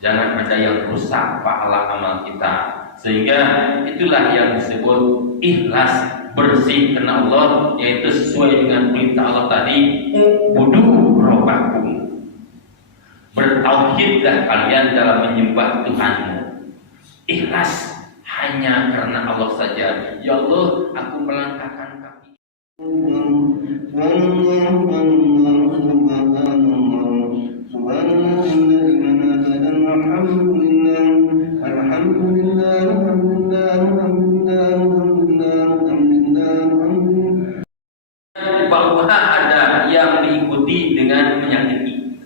Jangan ada yang rusak pahala amal kita. Sehingga itulah yang disebut ikhlas, bersih karena Allah, yaitu sesuai dengan perintah Allah tadi, ubudu rabbakum. Bertauhidlah kalian dalam menyembah Tuhanmu. Ikhlas hanya karena Allah saja. Ya Allah, aku melangkahkan kaki. Bahwa ada yang diikuti dengan menyakiti,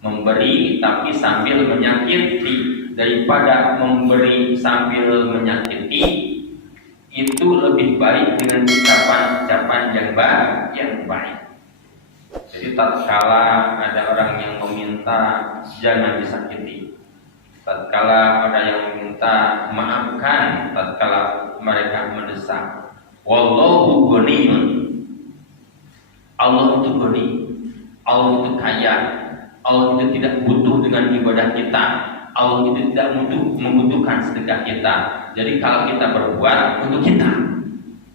memberi tapi sambil menyakiti, daripada memberi sambil menyakiti, itu lebih baik dengan ucapan-ucapan yang baik. Jadi tatkala ada orang yang meminta, jangan disakiti. Tatkala ada yang meminta, maafkan. Tatkala mereka mendesak. Wallahu ghaniyun. Allah itu ghani, Allah itu kaya, Allah itu tidak butuh dengan ibadah kita, Allah itu tidak membutuhkan sedekah kita. Jadi kalau kita berbuat untuk kita,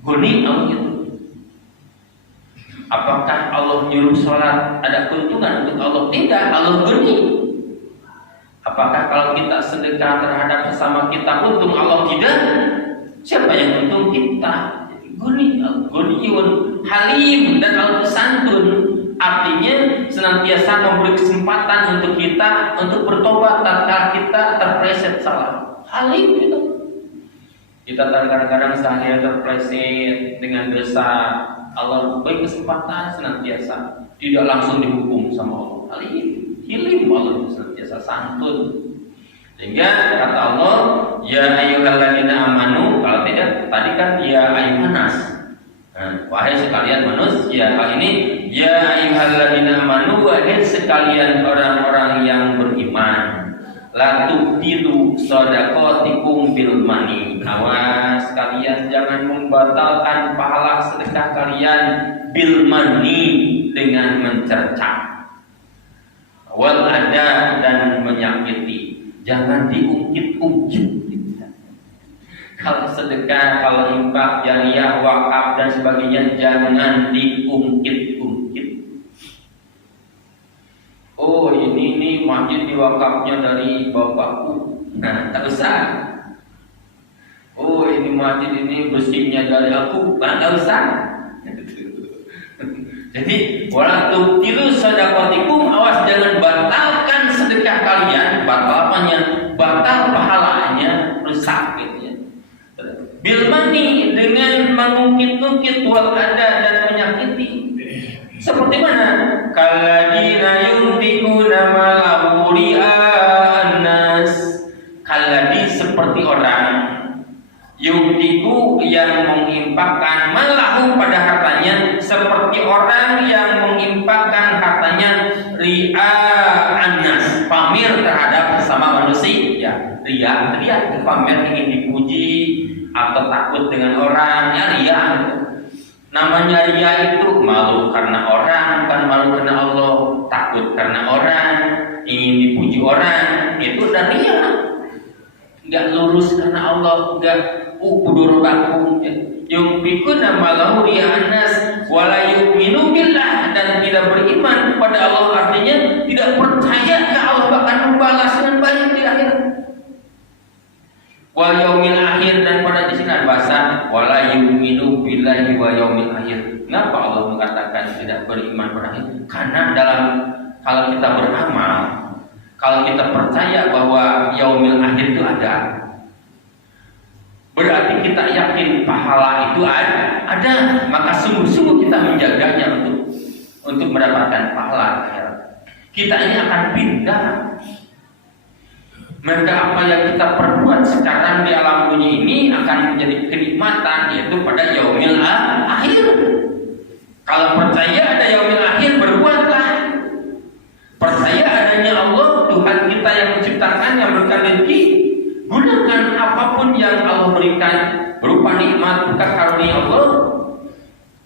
ghani Allah itu. Apakah Allah nyuruh sholat ada keuntungan untuk Allah? Tidak, Allah ghani. Apakah kalau kita sedekah terhadap sesama kita untung Allah? Tidak. Siapa yang untung? Kita. Ghaniyyun halim dan al-santun, artinya senantiasa memberi kesempatan untuk kita untuk bertobat tatkala kita terpleset salah. Halim itu. Kita kadang-kadang sehari terpleset dengan dosa, Allah beri kesempatan senantiasa, tidak langsung dihukum sama Allah. Halim Allah senantiasa santun. Sehingga kata Allah, ya ayyuhalladzina amanu, kalau tidak tadi kan ya ayyuhan nas. Wahai sekalian manusia, kali ini ya ayyuhalladzina amanu, wahai sekalian orang-orang yang beriman. La tubtilu shadaqatikum bil mani. Awas kalian jangan membatalkan pahala sedekah kalian bil mani, dengan mencerca. Wal ada, dan menyakiti. Jangan diungkit-ungkit. Kalau sedekah, kalau infak, jariyah, wakaf dan sebagainya, jangan diungkit-ungkit. Oh ini masjid diwakafnya dari bapakku. Nah, tak usah. Oh ini masjid ini bersihnya dari aku. Nah, tak usah. Jadi wala tubtilu shadaqatikum, awas jangan batalkan sedekah kalian, batal pahalanya, rusak gitu ya. Bil mani, dengan mengungkit-ungkit, wal ada, dan menyakiti. Seperti mana? Kalladina yunfiquna ma lahu ria'an nas. Kalladi seperti orang yunfiqu yang menginfakkan malahu pada hartanya, seperti orang yang menginfakkan hartanya ria'an nas, pamer terhadap sesama manusia. Ria pamer, ingin dipuji atau takut dengan orang, ya ria. Namanya ria itu malu karena orang, bukan malu karena Allah. Takut karena orang, ingin dipuji orang, itu udah ria. Enggak lurus karena Allah, enggak ubudur bakum. Yunfikuna ma lahu ria'an nas wa la yu'minu billah, dan tidak beriman kepada Allah, artinya tidak percaya ke Allah bahkan membalas dengan baik di akhirat. Wal yaumil akhir, dan pada di sini ada bahasa wala yu'minu billahi wa yaumil akhir. Kenapa Allah mengatakan tidak beriman pada akhir? Karena kalau kita beramal, kalau kita percaya bahwa yaumil akhir itu ada, berarti kita yakin pahala itu ada, maka sungguh-sungguh kita menjaganya untuk mendapatkan pahala akhirat. Kita ini akan pindah. Maka apa yang kita perbuat sekarang di alam dunia ini akan menjadi kenikmatan, yaitu pada yaumil akhir. Kalau percaya ada yaumil akhir, berbuatlah. Percaya adanya Allah, Tuhan kita yang menciptakan, yang memberikan rezeki. Gunakan apapun yang Allah berikan berupa nikmat, bukan karunia Allah,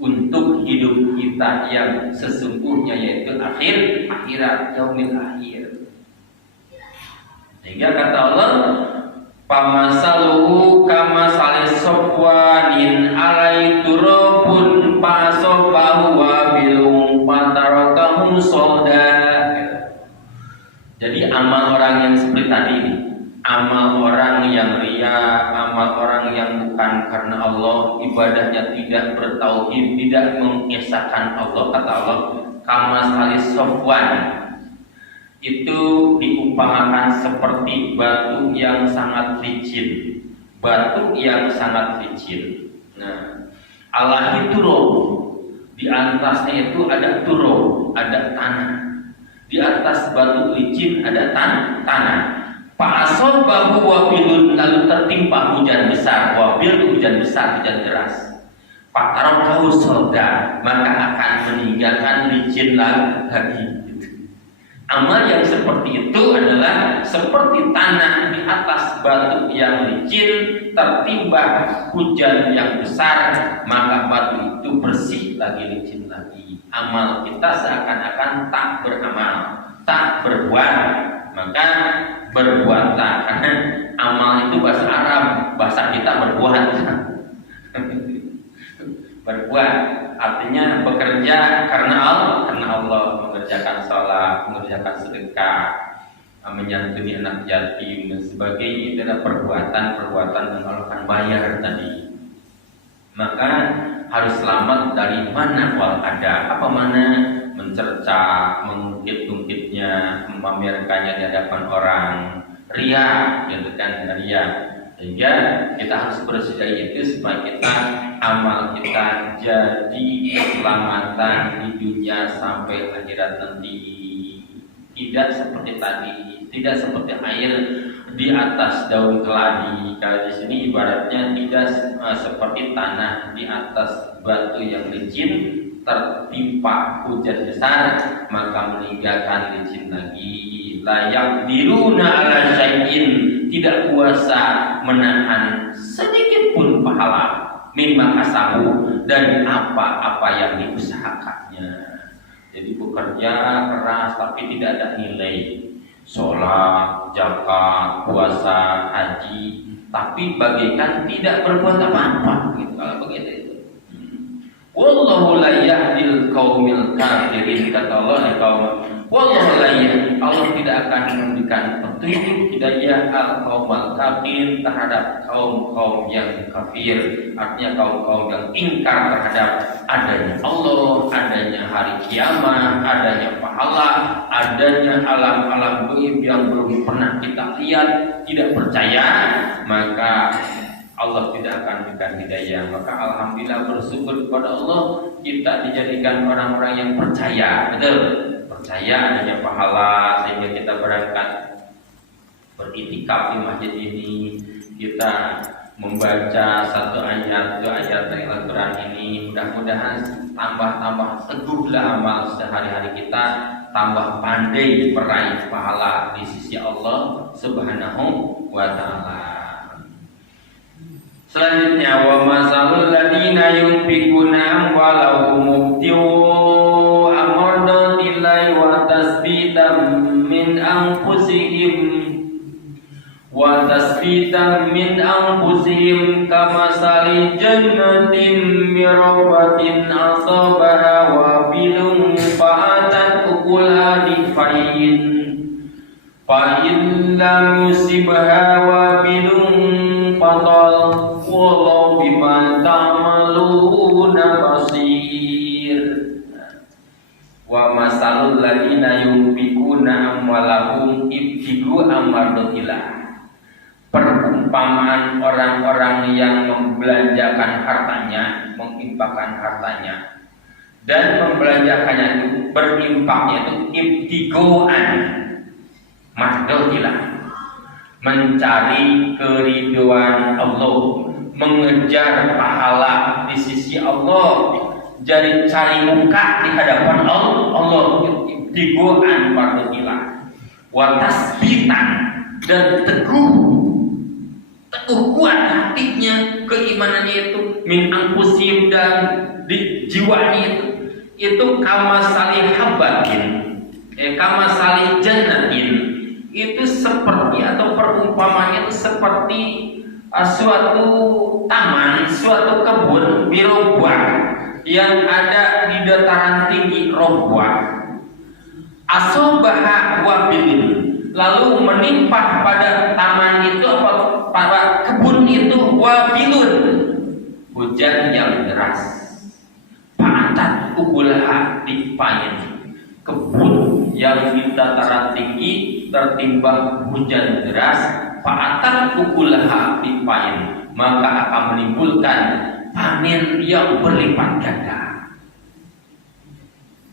untuk hidup kita yang sesungguhnya, yaitu akhirat, yaumil akhir. Sehingga kata Allah, pamasaluhu kamasali sofwanin alai turabun pasobahu wabilung patarakahu solda. Jadi amal orang yang seperti tadi, amal orang yang riya, amal orang yang bukan karena Allah, ibadahnya tidak bertauhid, tidak mengesahkan Allah, kata Allah, kamasali sofwan, itu diumpamakan seperti batu yang sangat licin, batu yang sangat licin. Nah, alahi turab, di atasnya itu ada turab, ada tanah. Di atas batu licin ada tanah. Fa'asobahu wabilun, lalu tertimpa hujan besar, wabil hujan besar, hujan deras. Fatarakahu solda, maka akan meninggalkan licin lagi. Amal yang seperti itu adalah seperti tanah di atas batu yang licin, tertimpa hujan yang besar, maka batu itu bersih lagi, licin lagi. Amal kita seakan-akan tak beramal, tak berbuat, maka berbuatlah, karena amal itu bahasa Arab, bahasa kita berbuat. Berbuat artinya bekerja karena Allah, mengerjakan sholat, mengerjakan sedekah, menyantuni anak yatim dan sebagainya. Itu adalah perbuatan yang Allah akan bayar tadi. Maka harus selamat dari mana wal ada, apa mana mencerca, mengungkit-ungkitnya, memamerkannya di hadapan orang, ria, gitu kan, ria. Sehingga kita harus bersih dari itu supaya kita, amal kita jadi keselamatan di dunia sampai akhirat nanti. Tidak seperti tadi, tidak seperti air di atas daun keladi. Kalau di sini ibaratnya tidak seperti tanah di atas batu yang licin, tertimpa hujan besar maka meninggalkan licin lagi. Layak diruna ala syai'in, tidak kuasa menahan sedikit pun pahala mimma kasabu, dari apa-apa yang diusahakannya. Jadi bekerja keras tapi tidak ada nilai, sholat, zakat, puasa, haji, tapi bagaikan tidak berbuat apa-apa. Gitu, kalau begitu itu. Wallahu la yahdil qaumil kafirin, kata Allah di kaum. Wallahu la yahdi, Allah tidak akan memberikan petunjuk hidayah al-qaumal kafir, terhadap kaum-kaum yang kafir. Artinya kaum-kaum yang ingkar terhadap adanya Allah, adanya hari kiamat, adanya pahala, adanya alam-alam gaib yang belum pernah kita lihat, tidak percaya, maka Allah tidak akan berikan hidayah. Maka alhamdulillah, bersyukur kepada Allah, kita dijadikan orang-orang yang percaya, betul, percaya adanya pahala, sehingga kita berangkat beriktikaf di masjid ini, kita membaca satu ayat, dua ayat dari Al-Quran ini. Mudah-mudahan tambah teguhlah amal sehari-hari kita, tambah pandai meraih pahala di sisi Allah Subhanahu wa ta'ala. Selanjutnya, wa masalul ladina yunfikuna amwalahum mubti'u amardatillahi wa tasbitan min anfusihim kamasali jannatin mirabatin asabaha wabilun fa'atat ukulaha difain fa'in lam yusibha wabilun fatal wallahu bima ta'maluna basir. Wa masalul ladina yunfikuna amwalahum ibtigu amardillah, perumpamaan orang-orang yang membelanjakan hartanya, menginfakkan hartanya, dan membelanjakannya itu, berinfaknya itu ibtigoan mardillah, mencari keridhaan Allah, mengejar pahala di sisi Allah, jadi cari muka di hadapan Allah, ibtigoan mardillah, wa tasbitan, dan teguh kuat hatinya, keimanannya itu, min anfusihim, dan di jiwanya itu kamasali habbatin, kamasali jannatin, itu seperti atau perumpamanya itu seperti suatu taman, suatu kebun birobah yang ada di dataran tinggi Robwa. Asobaha wabilin, lalu menimpa pada taman itu pada kebun itu wabilun, hujan yang deras. Pa'atat ukulaha dipain, kebun yang di dataran tinggi tertimpa hujan deras. Pa'atat ukulaha dipain, maka akan menimbulkan panen yang berlipat ganda.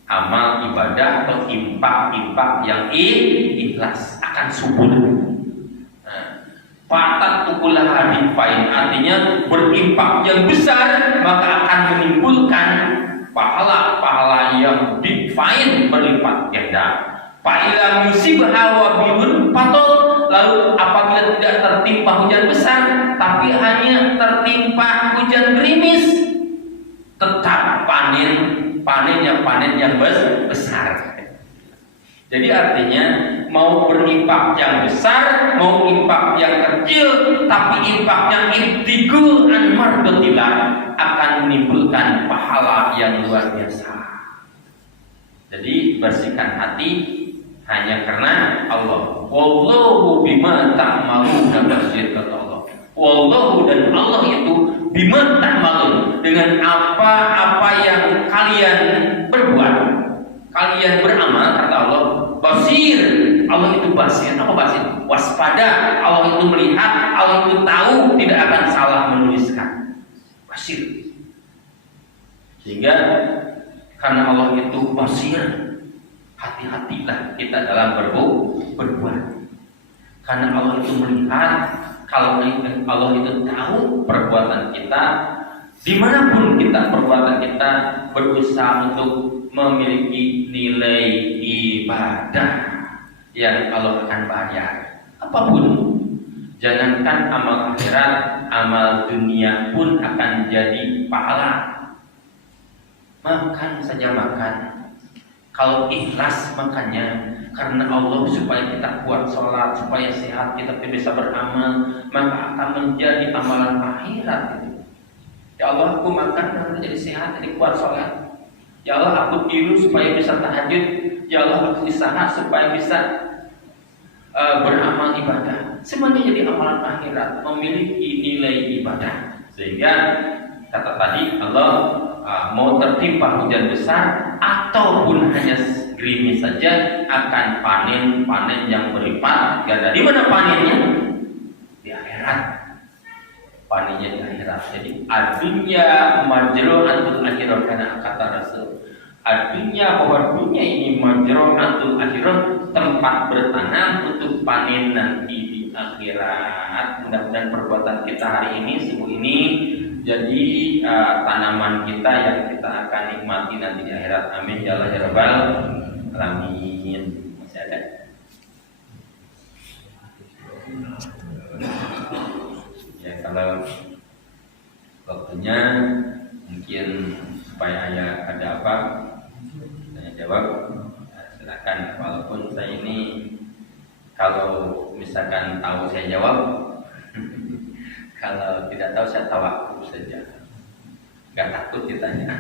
Amal ibadah atau impak yang ikhlas akan subur. Patat ukulaha difain, artinya berimpak yang besar, maka akan menimbulkan pahala-pahala yang difain berlipat ganda. Fa'ila musibha wabilun patol, lalu apabila tidak tertimpa hujan besar, tapi hanya tertimpa hujan gerimis, tetap panen yang besar. Jadi artinya mau berimpak yang besar, mau impak yang kecil, tapi impaknya intigul an mardotillah akan menimbulkan pahala yang luar biasa. Jadi bersihkan hati hanya karena Allah. Wallahu bima ta'maluna basir, kata Allah. Wallahu, dan Allah itu bima ta'malun, dengan apa-apa yang kalian berbuat, kalian beramal, kata Allah. Basir, Allah itu basir. Apa basir? Waspada, Allah itu melihat, Allah itu tahu, tidak akan salah menuliskan. Basir. Sehingga karena Allah itu basir, hati-hatilah kita dalam berbuat. Karena Allah itu melihat, kalau Allah itu tahu perbuatan kita, dimanapun kita perbuatan kita berusaha untuk memiliki nilai ibadah yang Allah akan bayar. Apapun, jangankan amal akhirat, amal dunia pun akan jadi pahala. Makan saja makan, kalau ikhlas makannya karena Allah, supaya kita kuat sholat, supaya sehat, kita bisa beramal, maka akan menjadi amalan akhirat. Ya Allah, aku makan karena jadi sehat, jadi kuat sholat. Ya Allah, aku tidur supaya bisa tahajud. Ya Allah, aku usaha supaya bisa beramal ibadah. Semuanya jadi amalan akhirat, memiliki nilai ibadah. Sehingga kata tadi Allah mau tertimpa hujan besar ataupun hanya gerimis saja, akan panen yang berlipat ganda. Di mana panennya? Di akhirat. Panennya di akhirat. Jadi adunya majru'atul akhirat, karena kata Rasul. Adunya, bahwa dunia ini majru'atul akhirat, tempat bertanam untuk panen nanti di akhirat. Mudah-mudahan perbuatan kita hari ini, subuh ini, jadi tanaman kita yang kita akan nikmati nanti di akhirat. Amin ya Allah ya Rabbal alamin. Masih ada? Ya, kalau waktunya mungkin supaya ada apa saya jawab, silakan. Walaupun saya ini kalau misalkan tahu saya jawab, kalau tidak tahu saya tawakuf saja, nggak takut ditanya.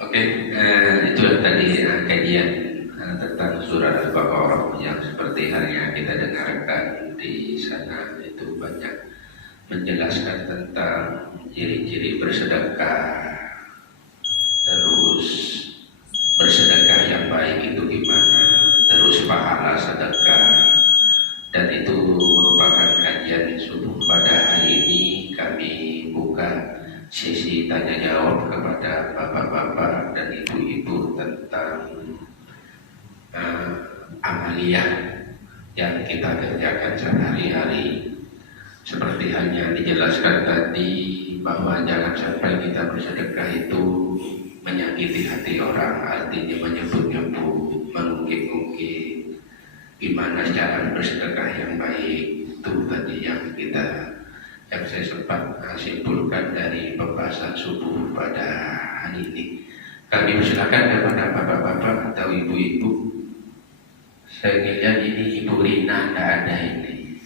Oke, itu tadi kajian tentang surat Al-Baqarah yang seperti halnya kita dengarkan di sana, itu banyak menjelaskan tentang ciri-ciri bersedekah, terus bersedekah yang baik itu gimana, terus pahala sedekah, dan itu merupakan kajian subuh pada hari ini. Kami buka sesi tanya jawab kepada bapak-bapak dan ibu-ibu tentang amaliyah yang kita kerjakan sehari-hari. Seperti hanya dijelaskan tadi bahwa jangan sampai kita bersedekah itu menyakiti hati orang, artinya menyebut-nyebut, mengungkit-ungkit. Gimana cara bersedekah yang baik, itu tadi yang saya sempat simpulkan dari pembahasan subuh pada hari ini. Kami persilakan kepada bapak-bapak atau ibu-ibu. Saya lihat ini Ibu Rina tidak ada ini.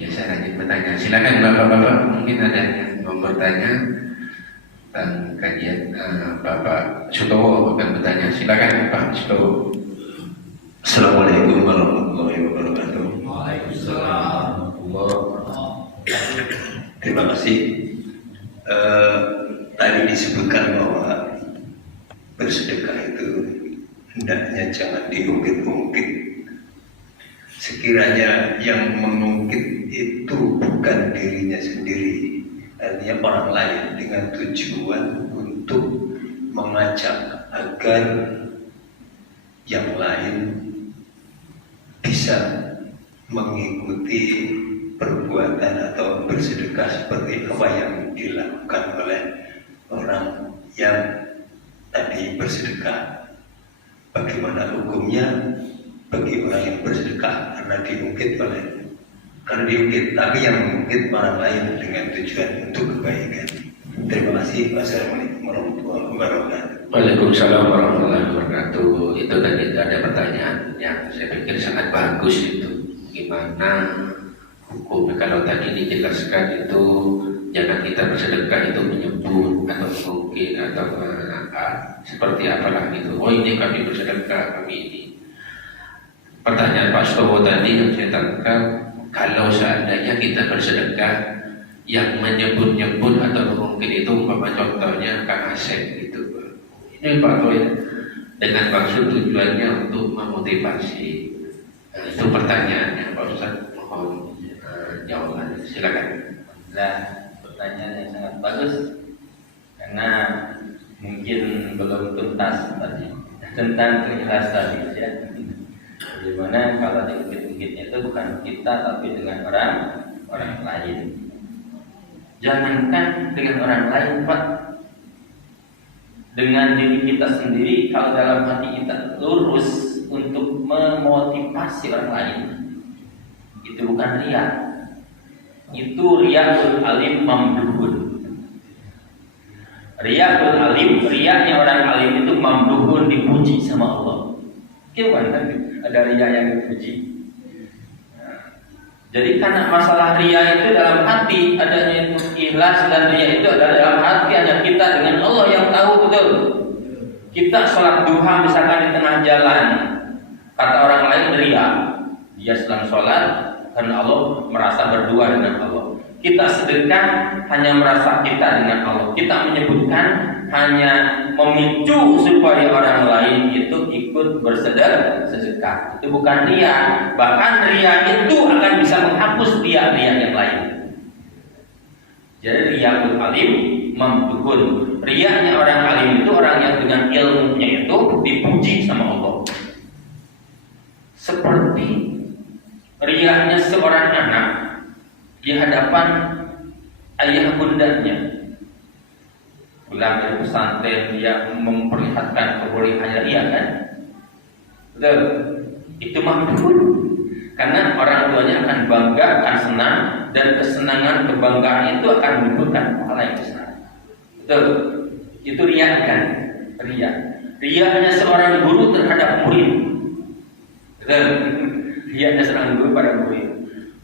Biasa rajin bertanya. Silakan bapak-bapak, mungkin ada yang mau bertanya tentang kajian. Bapak Sutowo akan bertanya. Silakan Pak Sutowo. Assalamualaikum warahmatullahi wabarakatuh. Waalaikumsalam. Terima kasih. Tadi disebutkan bahwa bersedekah itu hendaknya jangan diungkit-ungkit. Sekiranya yang mengungkit itu bukan dirinya sendiri, artinya orang lain, dengan tujuan untuk mengajak agar yang lain bisa mengikuti perbuatan atau bersedekah seperti apa yang dilakukan oleh orang yang tadi bersedekah. Bagaimana hukumnya bagi orang yang bersedekah karena diungkit, tapi yang mengungkit orang lain dengan tujuan untuk kebaikan. Terima kasih. Wassalamualaikum warahmatullahi wabarakatuh. Waalaikumsalam warahmatullahi wabarakatuh. Itu tadi ada pertanyaan yang saya pikir sangat bagus itu. Gimana hukum kalau tadi dijelaskan itu jangan kita bersedekah itu menyebut atau mungkin atau seperti apalah gitu. Oh ini kami bersedekah, kami ini. Pertanyaan Pak Stowo tadi yang saya tangkap, kalau seandainya kita bersedekah yang menyebut-nyebut atau mungkin itu umpama contohnya Kang Asep gitu. Ini Pak Toy dengan maksud tujuannya untuk memotivasi. Itu pertanyaannya Pak Ustaz, mohon jawaban. Silakan. Nah, pertanyaan yang sangat bagus karena mungkin belum tuntas tadi tentang ikhlas tadi ya. Bagaimana kalau diungkit-ungkitnya itu bukan kita tapi dengan orang lain. Jangankan dengan orang lain Pak, dengan diri kita sendiri kalau dalam hati kita lurus untuk memotivasi orang lain, itu bukan riya. Itu riya'ul alim mamduhun. Riya'ul alim, riya'nya orang alim itu mamduhun, dipuji sama Allah. Gimana ada riya yang dipuji? Jadi karena masalah riya itu dalam hati, adanya itu ikhlas dan riya itu adalah dalam hati, hanya kita dengan Allah yang tahu betul. Kita sholat duha misalkan di tengah jalan, kata orang lain riya, dia sedang sholat karena Allah merasa berdua dengan Allah. Kita sedekah hanya merasa kita dengan Allah. Kita menyebutkan hanya memicu supaya orang lain itu ikut bersedekah. Itu bukan riya. Bahkan riya itu akan bisa menghapus riya-riya yang lain. Jadi riya'ul alim mamduhun. Riya'nya orang alim itu orang yang dengan ilmunya itu dipuji sama Allah. Seperti riya'nya seorang anak di hadapan ayah bundanya. Pulang dari pesantren dia memperlihatkan kebolehannya dia kan. Betul. Itu mamduhun. Karena orang tuanya akan bangga, akan senang, dan kesenangan, kebanggaan itu akan menimbulkan pahala yang besar. Betul. Itu riya kan? Riya. Riyanya seorang guru terhadap murid. Betul. Riyanya seorang guru pada murid.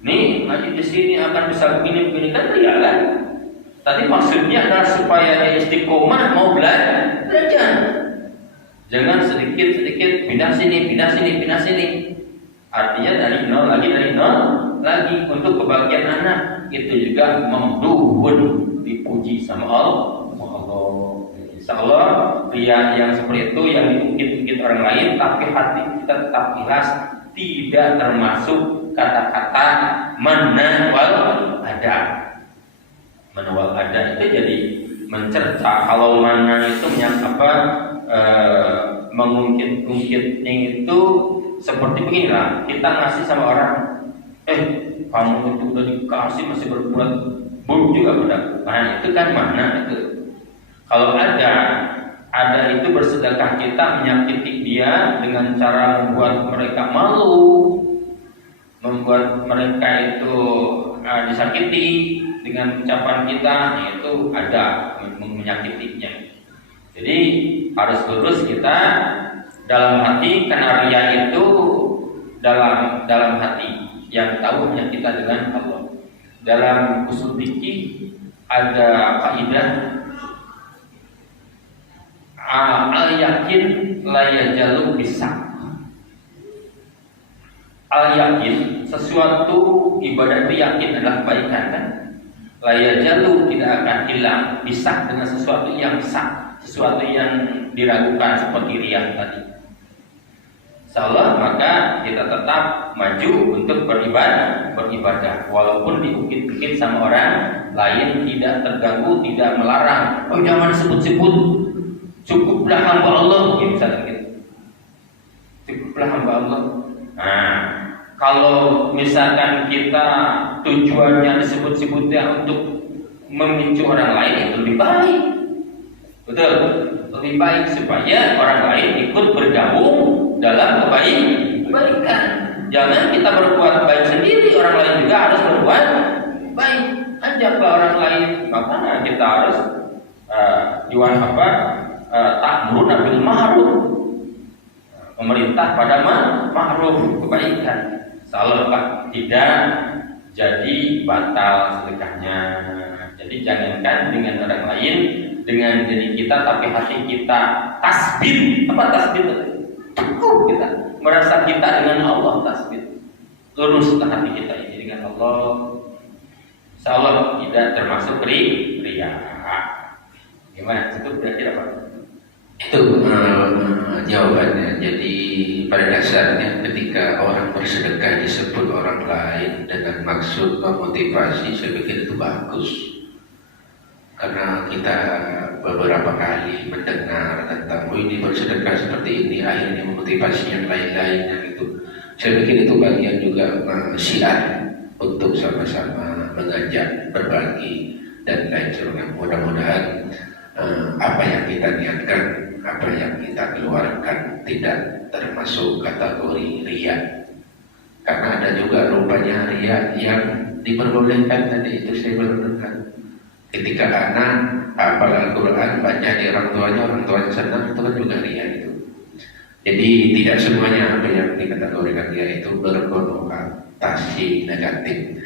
Nih, ngaji di sini akan bisa begini kan riya kan? Tadi maksudnya adalah supaya dia istiqomah mau belajar. Jangan sedikit-sedikit pindah sini. Artinya dari nol lagi untuk kebahagiaan anak. Itu juga mamduhun, dipuji sama Allah. Insya Allah riya yang seperti itu yang diungkit-ungkit orang lain tapi hati kita tetap ikhlas, tidak termasuk kata-kata mana wal ada itu jadi mencerca. Kalau mana itu yang mengungkit-ungkitnya itu seperti beginilah, kita ngasih sama orang, kamu itu udah dikasih masih berbuat buruk juga pada. Nah itu kan mana itu. Kalau ada itu bersedekah kita menyakiti dia dengan cara membuat mereka malu, membuat mereka itu disakiti dengan ucapan kita, itu ada menyakitinya. Jadi harus lurus kita dalam hati, karena riya itu dalam hati, yang tahu hanya kita dengan Allah. Dalam usul fikih ada kaidah al yakin la yajalu bisa. Al yakin, sesuatu ibadah itu yakin adalah kebaikan kan? La yajalu, tidak akan hilang, bisa dengan sesuatu yang sah, sesuatu yang diragukan seperti riya tadi. Insyaallah maka kita tetap maju untuk beribadah walaupun diukit-ukit sama orang lain, tidak terganggu, tidak melarang. Oh jangan sebut-sebut, cukuplah hamba Allah, misalnya gitu. Cukuplah hamba Allah. Nah, kalau misalkan kita tujuannya disebut-sebutnya untuk memicu orang lain, itu lebih baik. Betul, lebih baik supaya orang lain ikut bergabung dalam kebaikan. Jangan kita berbuat baik sendiri, orang lain juga harus berbuat baik. Ajaklah orang lain. Makanya kita harus ta'muruna bil ma'ruf, memerintah pada ma'ruf, kebaikan. Salah Pak, tidak jadi batal sedekahnya. Jadi jangankan dengan orang lain, dengan diri kita, tapi hati kita tasbih. Apa tasbih? Cukup kita merasa kita dengan Allah tasbih. Luruskan hati kita ini dengan Allah. Insyaallah tidak termasuk riya. Gimana? Itu berarti apa? Itu jawabannya. Jadi pada dasarnya ketika orang bersedekah disebut orang lain dengan maksud memotivasi, saya pikir itu bagus. Karena kita beberapa kali mendengar tentang ini bersedekah seperti ini, akhirnya memotivasi yang lain-lainnya gitu. Saya pikir itu bagian juga syiar untuk sama-sama mengajak, berbagi dan lain sebagainya. Mudah-mudahan apa yang kita niatkan, apa yang kita keluarkan tidak termasuk kategori riya. Karena ada juga rupanya riya yang diperbolehkan, tadi itu saya berdengar. Ketika anak hafal Al-Quran, baca di orang tuanya senang, itu kan juga riya itu. Jadi tidak semuanya apa yang dikategorikan riya itu berkonotasi negatif.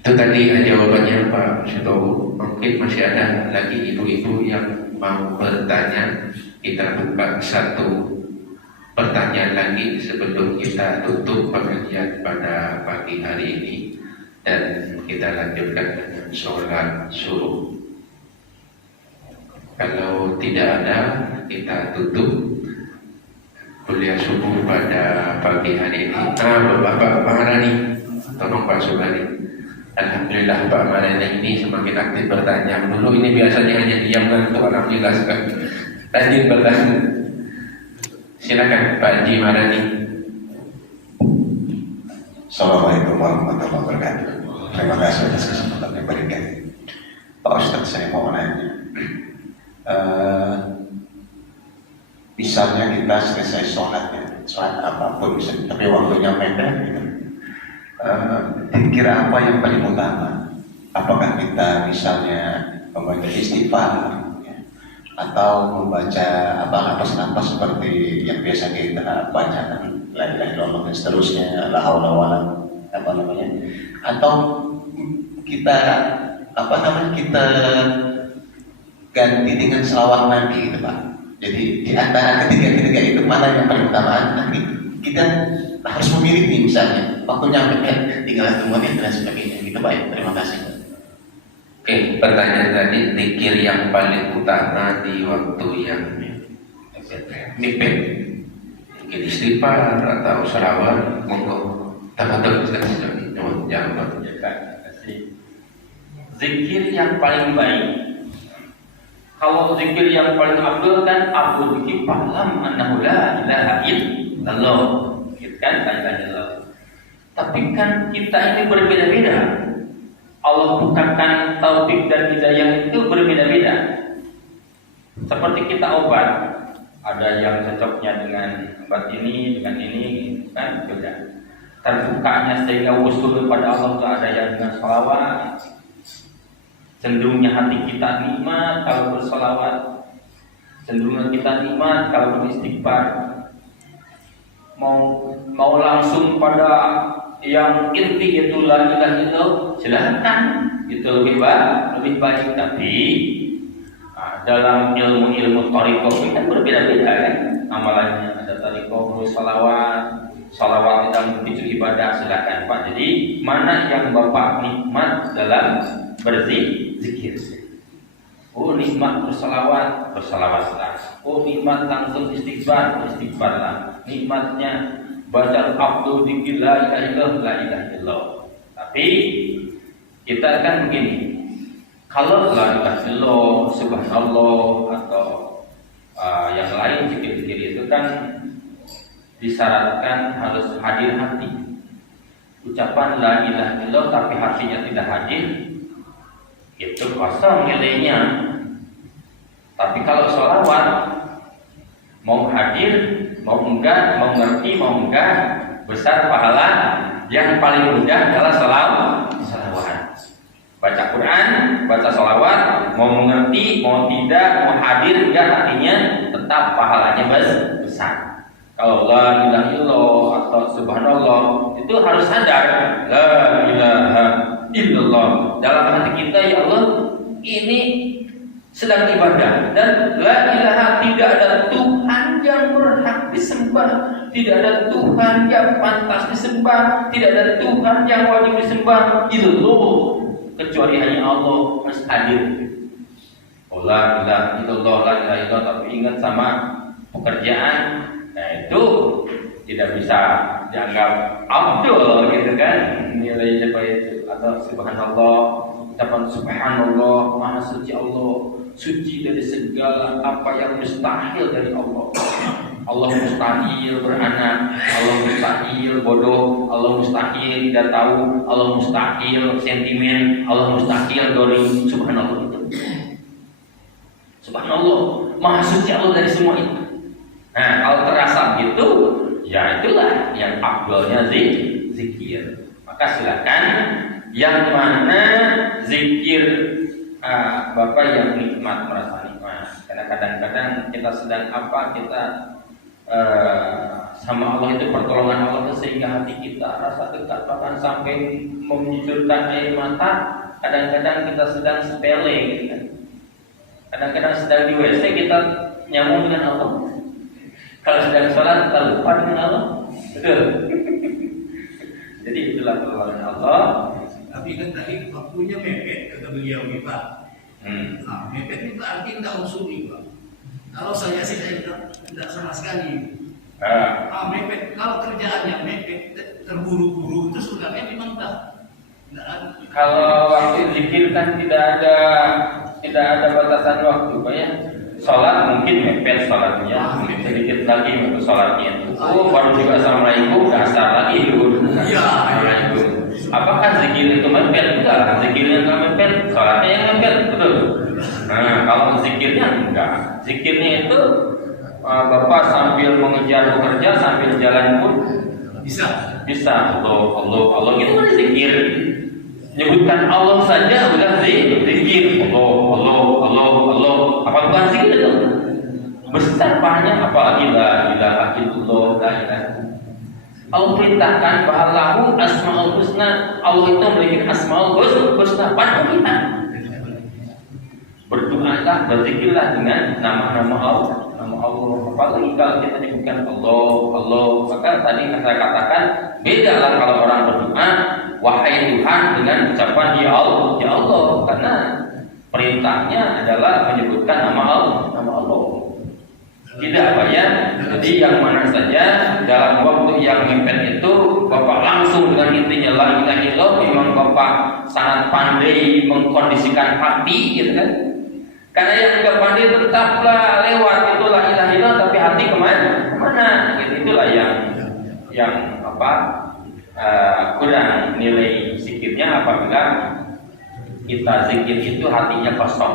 Itu tadi jawabannya Pak Sitowo. Mungkin masih ada lagi ibu-ibu yang mau bertanya. Kita buka satu pertanyaan lagi sebelum kita tutup pengajian pada pagi hari ini, dan kita lanjutkan dengan sholat subuh. Kalau tidak ada, kita tutup kuliah subuh pada pagi hari ini. Bapak Maharani, tolong Pak Subhani. Alhamdulillah Pak Maharani ini semakin aktif bertanya. Dulu ini biasanya hanya diam dan untuk orang menjelaskan. Lanjut bertanya. Silakan Pak Haji Maharani. Assalamualaikum warahmatullahi wabarakatuh. Terima kasih atas kesempatan yang diberikan. Pak Ustadz, saya mau nanya. Misalnya kita selesai sholat apapun bisa, tapi waktunya pendek gitu. Kira apa yang paling utama? Apakah kita misalnya membaca istighfar, ya, atau membaca nafas-nafas seperti yang biasa kita baca, la ilaha illallah dan seterusnya, la haula wala atau kita kita ganti dengan selawat Nabi gitu Pak. Jadi di antara ketiga itu mana yang paling utama? Nanti kita harus memilih nih, misalnya waktunya pendek, 3 menit dan sebagainya. Gitu Pak. Terima kasih. Oke, pertanyaan tadi, zikir yang paling utama di waktu yang mepet, zikir istighfar atau selawat, monggo. Tafadhol jawab. Zikir yang paling baik. Kalau zikir yang paling abdul kan Abu Dzikir Fa'lam annahu la ilaha illallah. Gitu kan, la ilaha illallah. Tapi kan kita ini berbeda-beda. Allah bukakan taufik dan hidayah itu berbeda-beda. Seperti kita obat, ada yang cocoknya dengan obat ini, dengan ini, kan beda. Terbukanya sehingga usul pada Allah itu ada yang dengan sholawat. Cenderungnya hati kita nikmat kalau bersolawat. Cenderungan kita nikmat kalau beristighfar. Mau langsung pada yang inti itu la ilaha illallah, silahkan. Itu lebih baik. Tapi dalam ilmu thariqah ini kan berbeda-beda kan amalannya. Ada thariqah salawat dalam tujuh ibadah, silakan Pak. Jadi mana yang Bapak nikmat dalam berzikir? Oh nikmat bersalawatlah. Oh nikmat langsung istighfarlah. Nikmatnya baca abdul dzikir la ilaha illallah. Tapi kita kan begini. Kalau la ilaha illallah, subhanallah atau yang lain zikir-zikir itu kan disyaratkan harus hadir hati. Ucapan la ilaha illallah tapi hatinya tidak hadir, itu kosong nilainya. Tapi kalau sholawat mau hadir, mau enggak, mau ngerti, mau enggak, besar pahala. Yang paling mudah adalah sholawat. Baca Quran, baca sholawat, mau mengerti, mau tidak, mau hadir enggak, hatinya tetap pahalanya besar. Kalau la ilaha illallah atau subhanallah itu harus sadar la ilaha illallah dalam hati kita, ya Allah ini sedang ibadah dan la ilaha, tidak ada Tuhan yang berhak disembah, tidak ada Tuhan yang pantas disembah, tidak ada Tuhan yang wajib disembah illallah kecuali hanya Allah harus hadir. Oh la ilaha illallah, la ilaha illallah, tapi ingat sama pekerjaan. Nah itu tidak bisa dianggap abdul gitu kan nilainya itu. Atau subhanallah, ucapan subhanallah, maha suci Allah, suci dari segala apa yang mustahil dari Allah. Allah mustahil beranak, Allah mustahil bodoh, Allah mustahil tidak tahu, Allah mustahil sentimen, Allah mustahil dori. Subhanallah itu. Subhanallah, maha suci Allah dari semua itu. Nah, kalau terasa gitu, ya itulah yang abdulnya zikir. Maka silakan yang mana zikir Bapak yang nikmat, merasa nikmat. Karena kadang-kadang kita sedang apa, kita sama Allah itu pertolongan Allah sehingga hati kita rasa dekat, bahkan sampai memunculkan air mata. Kadang-kadang kita sedang sepele gitu kan. Kadang-kadang sedang di WC kita nyambung dengan Allah. Kalau sedang sholat kita lupa dengan Allah. Betul. Jadi itulah pertolongan Allah. Tapi kan tadi waktunya mepet kata beliau nih Pak. Nah, mepet itu artinya tidak unsuri Pak. Kalau saya sih tidak sama sekali. Mepet. Kalau kerjaannya mepet, terburu-buru itu sebenarnya memang tidak ada. Kalau waktu zikir kan tidak ada batasan waktu Pak ya. Sholat mungkin mepet sholatnya, sedikit lagi untuk sholatnya. Baru juga assalamualaikum, udah asar lagi dulu. Assalamualaikum. Apakah zikir itu mepet? Enggak. Zikirnya enggak mepet, sholatnya yang mepet, betul. Nah, kalau zikirnya enggak. Zikirnya itu Bapak sambil mengejar bekerja, sambil jalan pun bisa. Allah itu kan zikir. Nyebutkan Allah saja udah zikir. Allah. Apa bukan zikir itu? Besar pahalanya, apalagi la ilaha illallah, la ilaha. Allah perintahkan bahwa asmaul husna. Allah itu memiliki asmaul husna. Pada kita berdoalah, berzikirlah dengan nama-nama Allah. Apalagi kalau kita menyebutkan Allah, maka tadi saya katakan bedalah kalau orang berdoa wahai Tuhan dengan ucapan ya Allah, karena perintahnya adalah menyebutkan nama Allah. Tidak Pak ya. Jadi yang mana saja dalam waktu yang mepet itu Bapak langsung dengan intinya la ilaha illallah, memang Bapak sangat pandai mengkondisikan hati gitu kan. Karena yang enggak pandai tetaplah lewat itu la ilaha illallah, tapi hati kemana? Gitu. Itulah yang kurang nilai zikirnya apabila kita zikir itu hatinya kosong.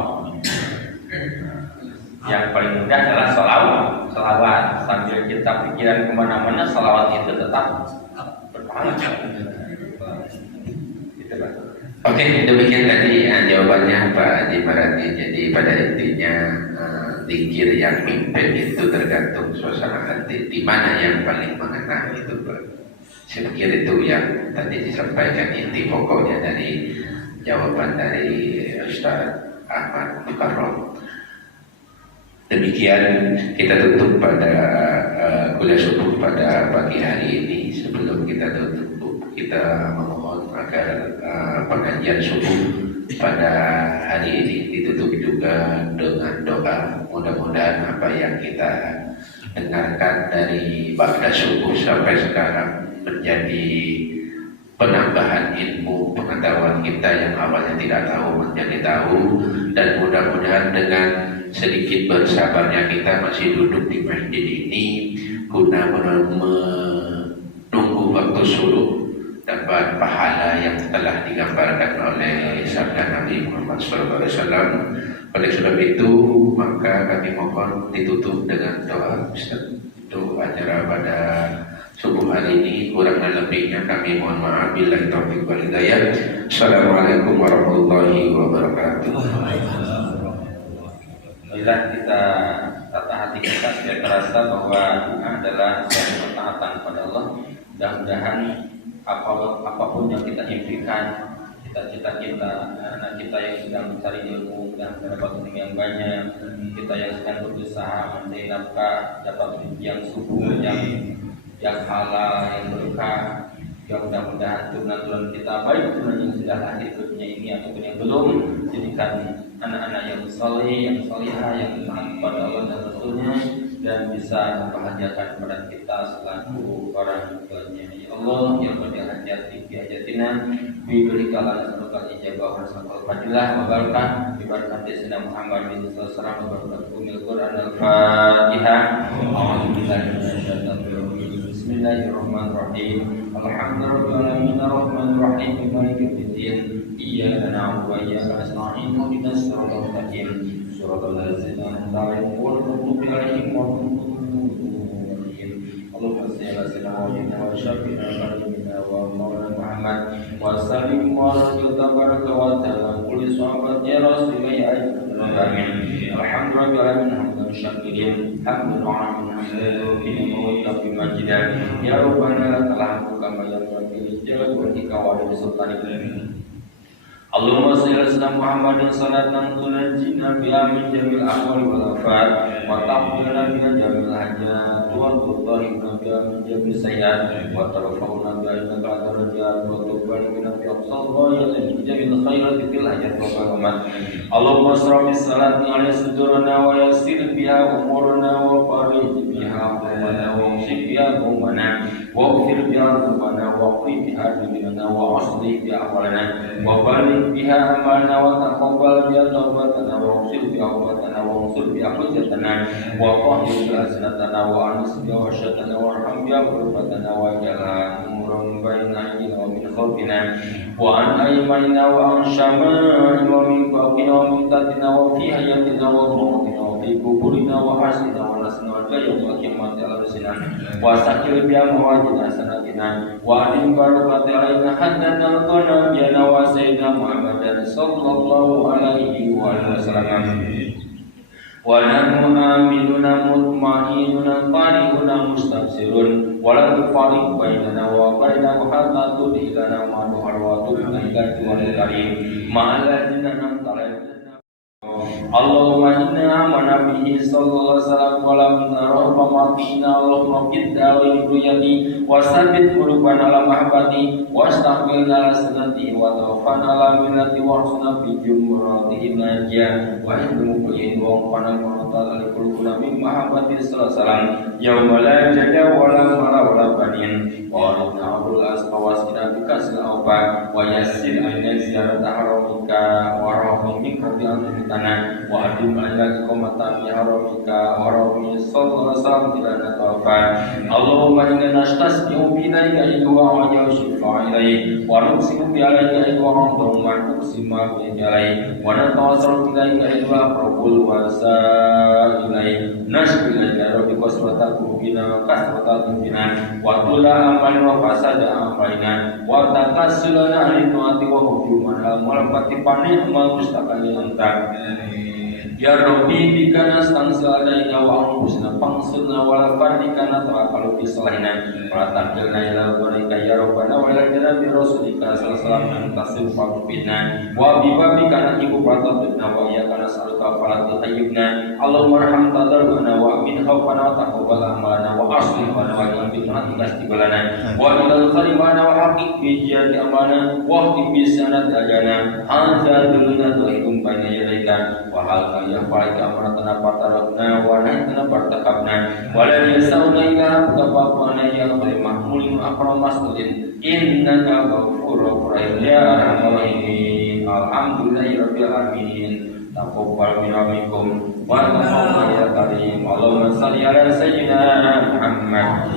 Yang paling mudah adalah selawat. Sambil kita pikiran kemana-mana, selawat itu tetap berpahala. Gitu Pak. Oke, demikian tadi jawabannya Pak Haji Maradi. Jadi pada intinya zikir yang mimpin itu tergantung suasana hati, di mana yang paling mengena itu Pak. Saya pikir itu yang tadi disampaikan inti pokoknya dari jawaban dari Ustaz Ahmad Mukarram. Demikian kita tutup pada kuliah subuh pada pagi hari ini. Sebelum kita tutup, kita memohon agar pengajian subuh pada hari ini ditutup juga dengan doa. Mudah-mudahan apa yang kita dengarkan dari ba'da subuh sampai sekarang menjadi penambahan ilmu pengetahuan kita yang awalnya tidak tahu menjadi tahu, dan mudah-mudahan dengan sedikit bersabarnya kita masih duduk di masjid ini guna menunggu waktu subuh dapat pahala yang telah digambarkan oleh sabda Nabi Muhammad SAW. Oleh sebab itu maka kami mohon ditutup dengan doa. Ustaz, itu acara pada subuh hari ini, kurang dan lebihnya kami mohon maaf. Billahi taufiq wal hidayah. Assalamualaikum warahmatullahi wabarakatuh. Bila kita tata hati kita sudah terasa bahwa adalah suatu ketaatan pada Allah. Mudah-mudahan apapun yang kita impikan, cita-cita kita, anak kita yang sedang mencari ilmu dan mendapat ilmu yang banyak, kita yang sedang berusaha mencari nafkah, dapat rezeki yang subur, yang halal, yang berkah. Ya mudah-mudahan turunan-turunan kita, baik turunan yang sudah lahir ke dunia ini ataupun yang belum, jadikan anak-anak yang saleh, yang salihah, yang taat kepada Allah dan Rasulnya, dan bisa membahagiakan kepada kita selaku orang tuanya. Ya Allah, yang berhajat fi hajatina, biberikanlah semoga ijabah wa sakal fadilah wa barakah bi barakati sayyidina Muhammad bin sallallahu alaihi wasallam wa barakatuhul Quran al-Fatihah. A'udzubillahi minasyaitonir rajim. Bismillahirrahmanirrahim. Alhamdulillahirabbil alamin, maliki yaumiddin. Iyyaka na'budu wa iyyaka nasta'in. Ihdinas siratal mustaqim. Siratal ladzina an'amta 'alaihim ghairil maghdubi 'alaihim waladdallin. Allahumma shalli ala sayyidina wa syafi'ina wa maulana Muhammad wa sallim wa tabaraka wa ta'ala kulli sahabati rasulillah. Amin. Alhamdulillah hamdan syakirin hamdan alamin hamdan wa bimajidah ya rabbana lakal kama yanbaghi jalal wajhika wa li sultanika. Allahumma shalli ala Muhammadin salatan tunajjina biha min jamil ahwali wal afat wa taqbilna biha jamil hajat wa tudhhirna biha min jamil sayyi'at wa tarfa'una biha innaka darajat wa tuballighuna bi aqsal ghayati min jamil khairati fil hayat wa qiyamah. Allahumma shalli salatan ala sudurana wa yassir biha umurana wa farij biha umana wa ushif biha umana wa ufir biha umana wa qri biha dinana wa asli biha awalana wa balik biha amalna wa taqabbal biha tawbatana wa ushif biha awbatana wa unsur biha hujjatana wa qahir biha sanatana wa anas biha wasyatana wa arham biha qurbatana wa jalan umurun baina aydina wa min khawfina wa an aymanina wa an syama'ina wa min fawqina wa min tahtina wa fi hayatina wa mautina wa fi kuburina wa hasina wa lasna wa jaya wa kiamati ala rusina wa sakil biha mawajina sanatina wa alim barakati alaina haddana qana biyana wa sayyidina Muhammadan sallallahu alaihi wa sallam. Wa nahnu aminuna mutmainuna qaribuna mustabsirun wa la tufariq bainana wa bainahu hatta tudhilana ma tuharwatu ilaika wal karim ma'aladina namtala. Allahumma inna amana bihi sallallahu alaihi wasallam wa lam narfa ma'ina Allahumma bid'ali ruyati wa sabit qulubana ala mahabbati wa astaqbilna ala sunnati wa tawaffana ala millati wa husna bi jumrati najia wa ilmu kulli wa qana ta'ala qulubuna min mahabbati sallallahu alaihi wasallam yauma la jada wa la mala wa la banin wa na'udul asqawasina bika salawfa wa yassir aina ziyarat haramika wa rahmika bi anfitana wa adim ala iqamata bi haramika wa rahmi sallallahu alaihi wasallam ila natafa. Allahumma inna nastasbihu binaika idwa wa yushifa ilai wa nuksimu bi alaika idwa wa dhumma nuksima bi alai wa natawassalu binaika idwa qabul wa ilai nashku ilaika rabbi qaswatakum bina kaswatakum bina wa tula amal wa fasada amalina wa takasulana li tuati wa hukman al malfati pani amal mustaqali anta Ya Rabbi bika nastansil alaina wa anfusina fangsurna wala fardikana tawakkalu fi salihina wa tahjilna ila barika ya Rabbana wa ila janabi rasulika sallallahu alaihi wasallam faqbina wa bibabika najibu fatatna wa iyyaka nas'aluka fala tuhayyibna Allahumma arham tadarruna wa amin khawfana wa taqabbal amalana wa aslih lana wa ila fitnatika istiqbalana wa ila khalimana wa haqiq bi jihati amana wa haqiq bi sanad ajana hadza duluna tu'ikum bayna yadayka wa halka ya faika amanatana patarabna wa naitana partakabna wa la yasauna ila kafafana ya khair mahmulin akram masdudin innaka ghafurur rahim ya arhamar rahimin alhamdulillahi rabbil alamin taqabbal minkum wa taqabbal ya karim Allahumma shalli ala sayyidina Muhammad